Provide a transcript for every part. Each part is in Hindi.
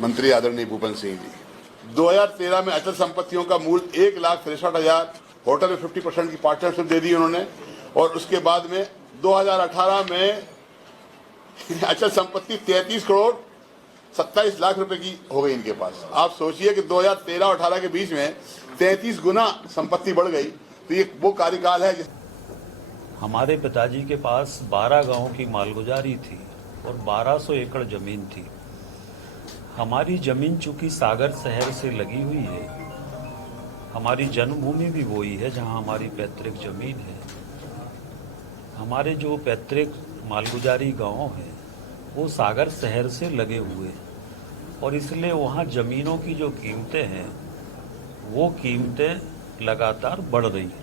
मंत्री आदरणीय भूपेंद्र सिंह जी, 2013 में अचल संपत्तियों का मूल्य 1,63,000, होटल में 50% की पार्टनरशिप दे दी उन्होंने, और उसके बाद में 2018 में अचल संपत्ति 33 करोड़ 27 लाख रुपए की हो गई इनके पास। आप सोचिए कि 2013 और 18 के बीच में 33 गुना संपत्ति बढ़ गई। तो ये वो कार्यकाल है। हमारे पिताजी के पास 12 गांव की मालगुजारी थी और 1200 एकड़ जमीन थी। हमारी जमीन चूंकि सागर शहर से लगी हुई है, हमारी जन्मभूमि भी वही है जहां हमारी पैतृक जमीन है। हमारे जो पैतृक मालगुजारी गांव हैं वो सागर शहर से लगे हुए हैं और इसलिए वहाँ ज़मीनों की जो कीमतें हैं वो कीमतें लगातार बढ़ रही हैं।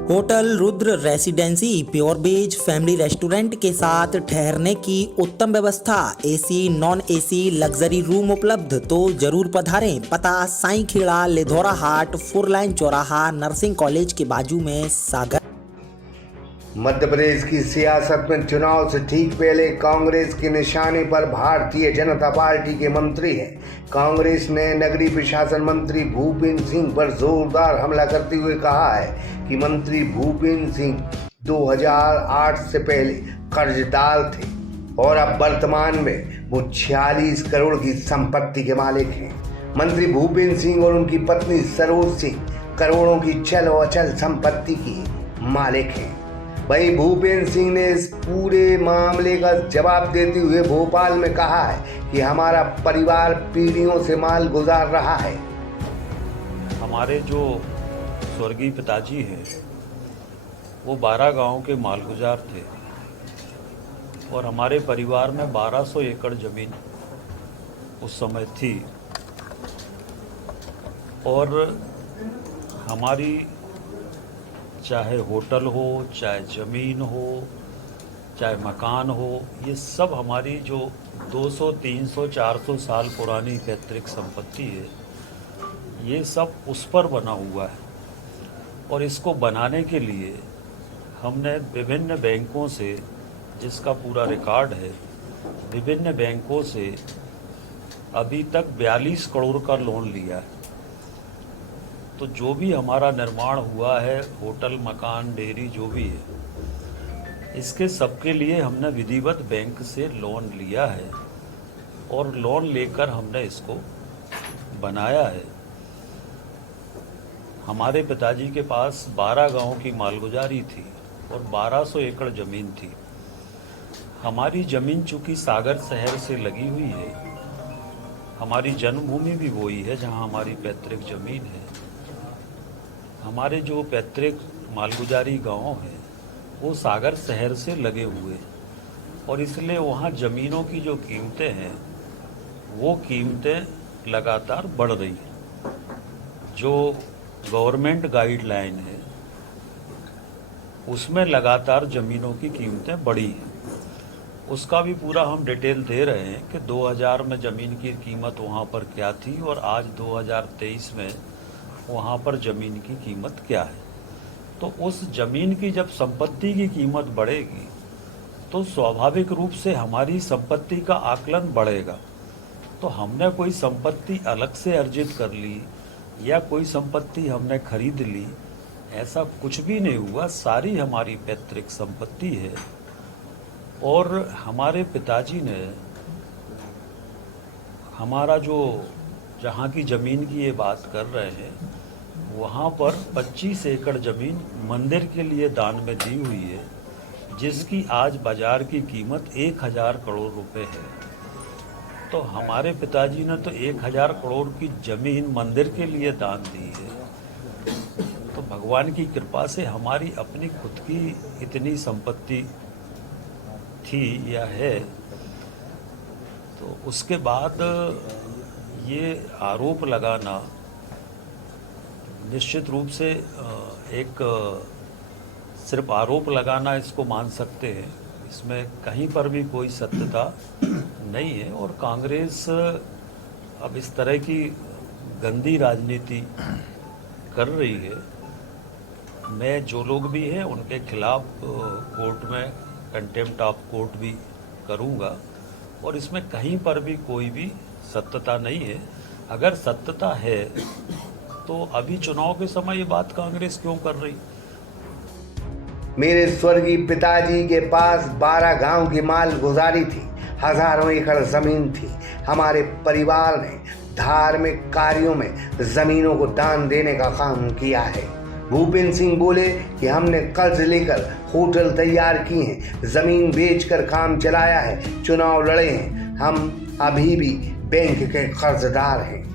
Hotel Rudra residency pure veg family restaurant के साथ ठहरने की उत्तम व्यवस्था, AC non AC luxury room उपलब्ध, तो जरूर पधारें। पता साईं खेड़ा, लेधौरा हाट, 4 लाइन चौराहा, नर्सिंग कॉलेज के बाजू में, सागर। मध्य प्रदेश की सियासत में चुनाव से ठीक पहले कांग्रेस के निशाने पर भारतीय जनता पार्टी के मंत्री हैं। कांग्रेस ने नगरीय प्रशासन मंत्री भूपेंद्र सिंह पर जोरदार हमला करते हुए कहा है कि मंत्री भूपेंद्र सिंह 2008 से पहले कर्जदार थे और अब वर्तमान में वो 46 करोड़ की संपत्ति के मालिक हैं। मंत्री भूपेंद्र सिंह और उनकी पत्नी सरोज सिंह करोड़ों की चल और अचल संपत्ति की मालिक हैं। वहीं भूपेंद्र सिंह ने इस पूरे मामले का जवाब देते हुए भोपाल में कहा है कि हमारा परिवार पीढ़ियों से माल गुजार रहा है। हमारे जो स्वर्गीय पिताजी हैं वो 12 गांव के मालगुजार थे और हमारे परिवार में 1200 एकड़ जमीन उस समय थी और हमारी चाहे होटल हो, चाहे ज़मीन हो, चाहे मकान हो, ये सब हमारी जो 200, 300, 400 साल पुरानी पैतृक संपत्ति है, ये सब उस पर बना हुआ है। और इसको बनाने के लिए हमने विभिन्न बैंकों से, जिसका पूरा रिकॉर्ड है, विभिन्न बैंकों से अभी तक 42 करोड़ का लोन लिया है। तो जो भी हमारा निर्माण हुआ है, होटल, मकान, डेयरी, जो भी है, इसके सबके लिए हमने विधिवत बैंक से लोन लिया है और लोन लेकर हमने इसको बनाया है। हमारे पिताजी के पास 12 गांव की मालगुजारी थी और 1200 एकड़ ज़मीन थी। हमारी ज़मीन चूंकि सागर शहर से लगी हुई है, हमारी जन्मभूमि भी वही है जहां हमारी पैतृक ज़मीन है। हमारे जो पैतृक मालगुजारी गांव हैं वो सागर शहर से लगे हुए हैं और इसलिए वहाँ ज़मीनों की जो कीमतें हैं वो कीमतें लगातार बढ़ रही हैं। जो गवर्नमेंट गाइडलाइन है उसमें लगातार ज़मीनों की कीमतें बढ़ी हैं। उसका भी पूरा हम डिटेल दे रहे हैं कि 2000 में ज़मीन की कीमत वहाँ पर क्या थी और आज 2023 में वहाँ पर ज़मीन की कीमत क्या है। तो उस ज़मीन की जब संपत्ति की कीमत बढ़ेगी तो स्वाभाविक रूप से हमारी संपत्ति का आकलन बढ़ेगा। तो हमने कोई संपत्ति अलग से अर्जित कर ली या कोई संपत्ति हमने खरीद ली, ऐसा कुछ भी नहीं हुआ। सारी हमारी पैतृक संपत्ति है और हमारे पिताजी ने हमारा जो जहाँ की ज़मीन की ये बात कर रहे हैं वहाँ पर 25 एकड़ ज़मीन मंदिर के लिए दान में दी हुई है, जिसकी आज बाज़ार की कीमत 1000 करोड़ रुपए है। तो हमारे पिताजी ने तो 1000 करोड़ की ज़मीन मंदिर के लिए दान दी है। तो भगवान की कृपा से हमारी अपनी खुद की इतनी संपत्ति थी या है। तो उसके बाद ये आरोप लगाना निश्चित रूप से एक सिर्फ आरोप लगाना इसको मान सकते हैं, इसमें कहीं पर भी कोई सत्यता नहीं है। और कांग्रेस अब इस तरह की गंदी राजनीति कर रही है। मैं जो लोग भी हैं उनके खिलाफ कोर्ट में कंटेम्प्ट ऑफ कोर्ट भी करूंगा और इसमें कहीं पर भी कोई भी सत्यता नहीं है। अगर सत्यता है तो अभी चुनाव के समय ये बात कांग्रेस क्यों कर रही? मेरे स्वर्गीय पिताजी के पास 12 गांव की माल गुजारी थी, हजारों एकड़ जमीन थी। हमारे परिवार ने धार्मिक कार्यों में जमीनों को दान देने का काम किया है। भूपेंद्र सिंह बोले कि हमने कर्ज लेकर होटल तैयार किए हैं, जमीन बेचकर काम चलाया है, चुनाव लड़े हैं, हम अभी भी बैंक के कर्जदार हैं।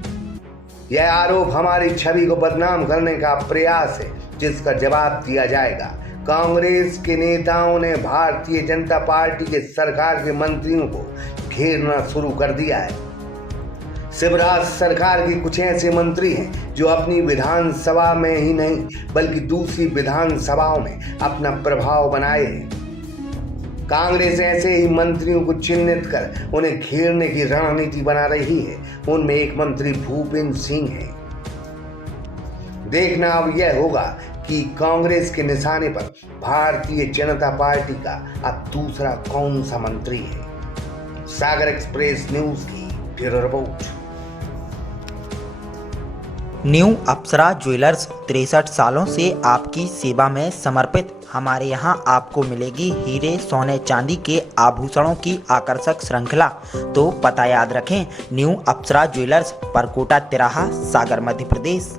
यह आरोप हमारी छवि को बदनाम करने का प्रयास है, जिसका जवाब दिया जाएगा। कांग्रेस के नेताओं ने भारतीय जनता पार्टी के सरकार के मंत्रियों को घेरना शुरू कर दिया है। शिवराज सरकार के कुछ ऐसे मंत्री हैं जो अपनी विधानसभा में ही नहीं बल्कि दूसरी विधानसभाओं में अपना प्रभाव बनाए हैं। कांग्रेस ऐसे ही मंत्रियों को चिन्हित कर उन्हें घेरने की रणनीति बना रही है। उनमें एक मंत्री भूपेंद्र सिंह है। देखना अब यह होगा कि कांग्रेस के निशाने पर भारतीय जनता पार्टी का अब दूसरा कौन सा मंत्री है। सागर एक्सप्रेस न्यूज की ब्यूरो रिपोर्ट। न्यू अप्सरा ज्वेलर्स 63 सालों से आपकी सेवा में समर्पित। हमारे यहाँ आपको मिलेगी हीरे, सोने, चांदी के आभूषणों की आकर्षक श्रृंखला। तो पता याद रखें, न्यू अप्सरा ज्वेलर्स, परकोटा तिराहा, सागर, मध्य प्रदेश।